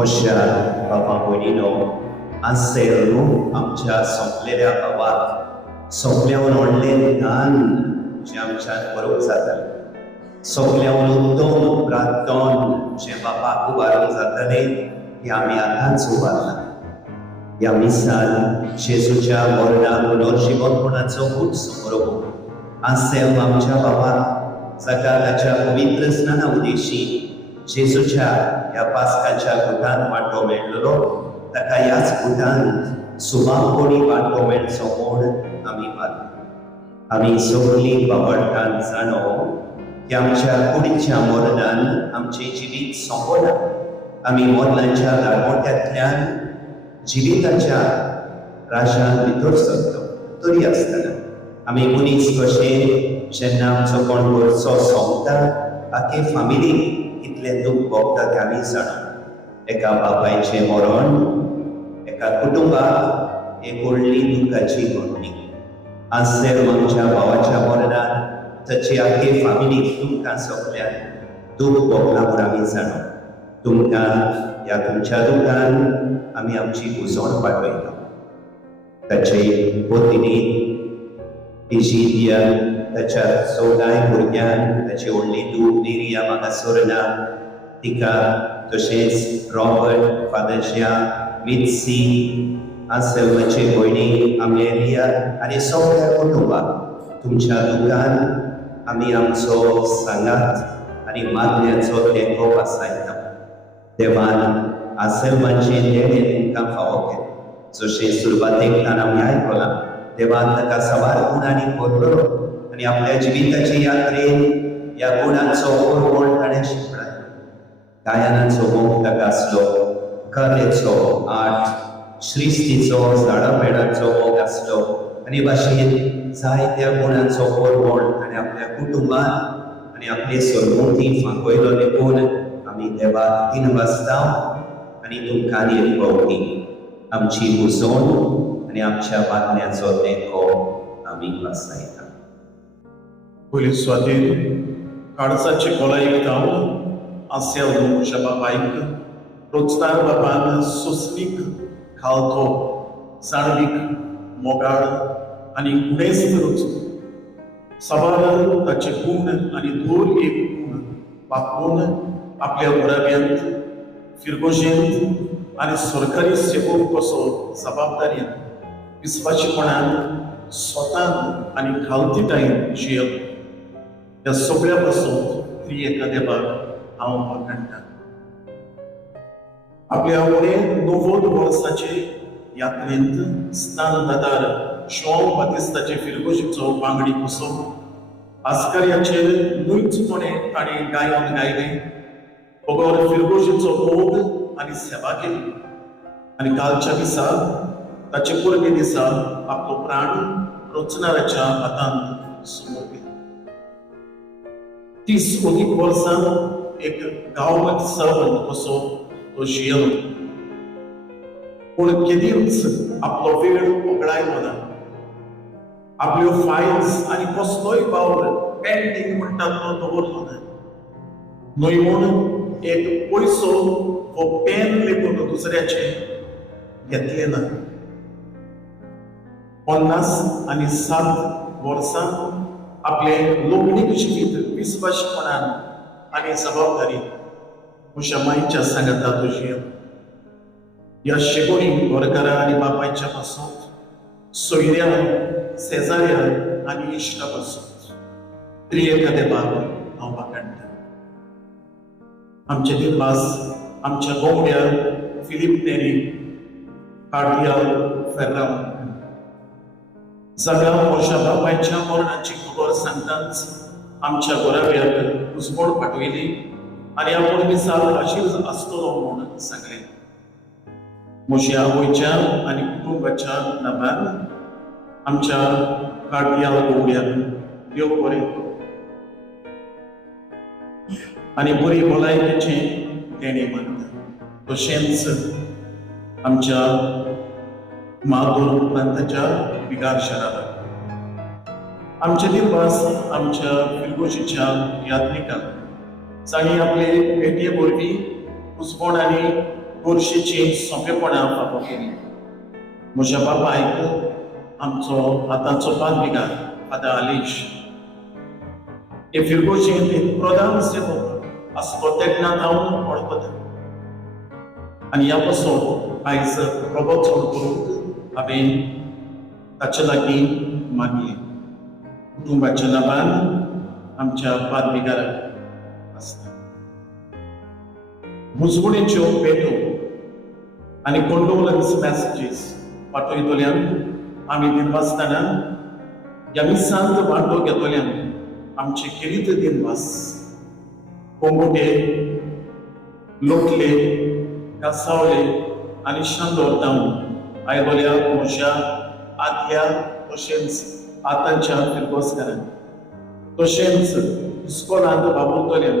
म्हज्या बाबा भयणीनो, आज सेल्नू आमच्या सोंपलेल्या भावाक सोगल्यावन व्हडलें ज्ञान जें आमच्यान बरोवंक जातालें, सोगल्यावन उत्तम प्रार्थन जें बापाक उबारूंक जातालें तें आमी आतांच उबारला. ह्या मिसान जेजूच्या मरणा पुनर्जीवनपणाचो उत्सव बरोवंक आज सेल्न आमच्या बाबाक जाका ताच्या पवित्र स्नाना उदेशी जेजूच्या ह्या पास्काच्या गुटांत वांटो मेळ्ळलो, ताका ह्याच गुटांत सुवाळपणी वांटो मेळचो म्हूण आमी मागता. आमी सगळीं बाबडटान जाणो की आमच्या कुडीच्या मरणान आमचें जिवीत सोंपना. आमी मरणाच्या दारवट्यांतल्यान जिविताच्या राजान भितर सरता. तरी आसतना आमी मनीस कशे जेन्ना आमचो कोण घरचो सोंपता, आखे फामिलीक कितलें दूख भोगता तें आमी जाणा. एका बापायचें मरण एका कुटुंबाक एक व्हडली दुखाची घडणी. आज सेल्न आमच्या भावाच्या मरणान ताची आखे फामिलीक तुमकां सगळ्यांक दूख भोगला म्हूण आमी जाणा. तुमकां ह्या तुमच्या दुखान आमी आमची उजवण पाठयता. ताचे वतीन इजिदिया ताच्या चौगाय भुरग्यांक ताची व्हडली दूख नेरिया मागासोरना तिका, तशेंच रॉबर्ट, फादर्जिया, मित्सी, आंसेल्माचे भयणी आमेलिया आनी सगळ्या कुटुंबाक तुमच्या दुखान आमी आमचो सांगात आनी मागण्यांचो तेंको पासयता. देवान आंसेल्माचें देणें तुमकां फावो केलें. जशें सुरवातेक आमी आयकलां, देवान ताका सवार गुणांनी भरलो आनी आपल्या जिविताचे यात्रेन ह्या गुणांचो ओरवण ताणें शिकलां. गायनाचो मोग ताका आसलो, कलेचो, आर्ट, श्रिस्तीचो, झाडापेडांचो मोग आसलो आनी भाशेन जायत्या गुणांचो ओरवण ताणें आपल्या कुटुंबान आनी आपले सरमूर्तीन फांकयलो. देखून आमी देवाक दिनवासता आनी तुमकां निर्भवती आमची उजवण आनी आमच्या मागण्याचो तेंको आमी पासयता. पयली सुवातेर काळजाचे खोलायेक धांवन आंसेल म्हज्या बापायक रोजदार बापान सुस्मीक, खालतो, जाणवीक, मोगाळ आनी गुणेस्त रचून सवाल ताचे गुण आनी धूर एक गुण वापरून आपल्या मुराव्यांत, फिरगोशेंत आनी सरकारी सेवक कसो जबाबदारेन, विस्वाशीपणान, स्वतान आनी खालतीटायेन जियेलो. ह्या सगळ्या पासून त्रिएका देवाक हांव वखणटां. आपल्या उणें 90 वर्साचे यात्रेंत स्थानदार शॉम बातिस्ताचे फिरगोशीचो वांगडी कसो आस्कार्याचेर नुयचपणे ताणें गायन गायलें, बगोर फिरगोशीचो मोग आनी सेवा केली आनी कालच्या दिसा ताचे कुर्बे दिसा आपलो प्राण रचणाऱ्याच्या हातांत समर्पित. 30 ओदीक वर्सां एक गांवमत सर्वंट कसो तो जियेलो, पूण केदींच आपलो वेळ वगडायलो ना. आपल्यो फायल्स आनी कसलोय बावल पेंडींग म्हणटा तो दवरलो ना. न्हय म्हूण एक पयसो वो पेन लेखून दुसऱ्याचे घेतले ना. 57 वर्सां आपले लोकणीक जिवीत विस्वाशीपणान आनी जबाबदारी म्हज्या मायेच्या सांगाता तो जियेलो. ह्या शेगोणी घरकारां आनी बापायच्या पासून, सोयऱ्या, शेजाऱ्या आनी इश्टा पासून त्रिएका देवाक हांव वखणटां. आमचे दिवस आमच्या गोंवड्या फिलीप नेरी, कार्डियल फेर्रांव जागा म्हज्या बापायच्या मरणाची खबर सांगताच आमच्या घोराब्याक उजवण पाठयली आनी आपूण मिसाल आशीर आसतलो म्हूण सांगलें. म्हज्या आवयच्या आनी कुटुंबाच्या नांवान आमच्या कार्डियल गोंवड्याक देव बरें आनी बरी भलायकेचें देणें मागता. तशेंच आमच्या मागोर प्रांताच्या बिगार शाराक आमचे दिवस आमच्या फिरगोशीच्या यात्रिकांक जाणी आपले भेटये वरवीं उजवण आनी गोरशेची सोंपेपणां फावो केली. म्हज्या बापायक आमचो आतांचो पाद्रीगार फादर आलेश हे फिरगोशेंत एक प्रधान सेवक आसलो तेन्ना हांव वळखता. आनी ह्या पासून आयज प्रबोध करूंक हांवें ताचे लागीं मागलें. कुटुंबाच्या नांवान आमच्या पाद्रीगाराक आसता. मुजगुणेच्यो भेटो आनी कंडोलन्स मॅसेजीस पाठयतल्यान आमी दिनवासतना ह्या मिसांत वांटो घेतल्यान आमचे किरीत दिनवास कोंगुटे, लोटले, कासावले आनी शांदोर जावन आयलोल्या म्हज्या आदल्या तशेंच आतांच्या फिरगोसकारांक तशेंच इस्कॉलांत वावुरतल्यान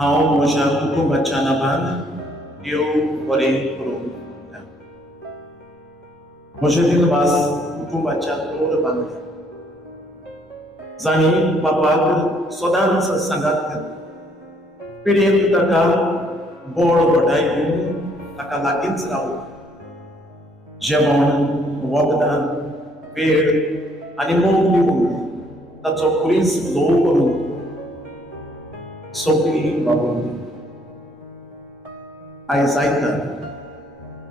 हांव म्हज्या कुटुंबाच्या नांवान देव बरें करूं येता. म्हजे दिनवास कुटुंबाच्या दोन बांगड्यांक जाणी बापाक सदांच सांगात घातली. पिडेंत ताका बोड घोटाय घेवन ताका लागींच रावता. जेवण, वखदां, वेळ आनी मोग दिवन ताचो पुलीस ल्हव करून सोपली वावुरली. आयज आयतार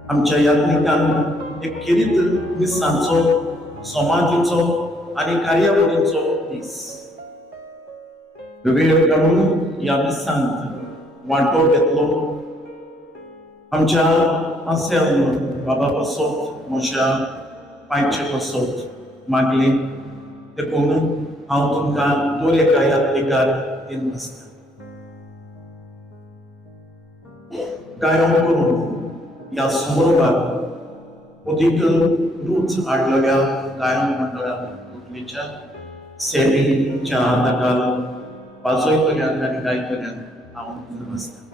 आमच्या यात्निकांक एक किरीत मिसांचो, समाधीचो आनी कार्यावळींचो दीस. वेळ काडून ह्या मिसांत वांटो घेतलो. आमच्या आसेल बाबा पासत म्हज्या पांयचे पासत मागली. देखून हांव तुमकां दर एका यात्रेकार दिन आसता. गायो करून ह्या समारोहाक अदीक रूच हाडलेल्या गायन मंडळाच्या सेमीच्या ताका वाजयतल्यान आनी गायतल्यान हांव नमस्कार.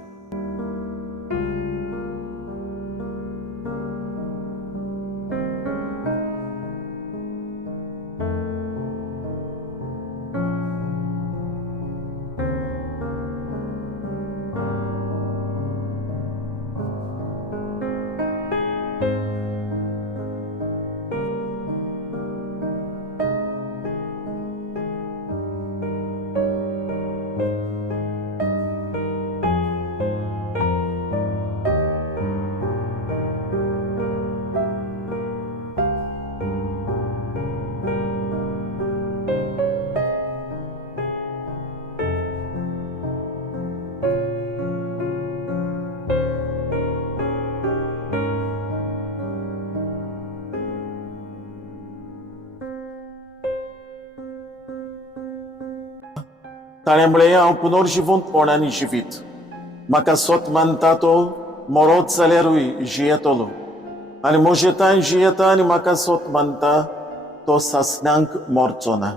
ताळ्यामुळे हांव पुनर्जिवंतपणांनी जिवीत. म्हाका स्वत मानता तो मरोत जाल्यारूय जियेतलो आनी म्हजे तान जियेता आनी म्हाका स्वत मानता तो सासण्यांक मरचो ना.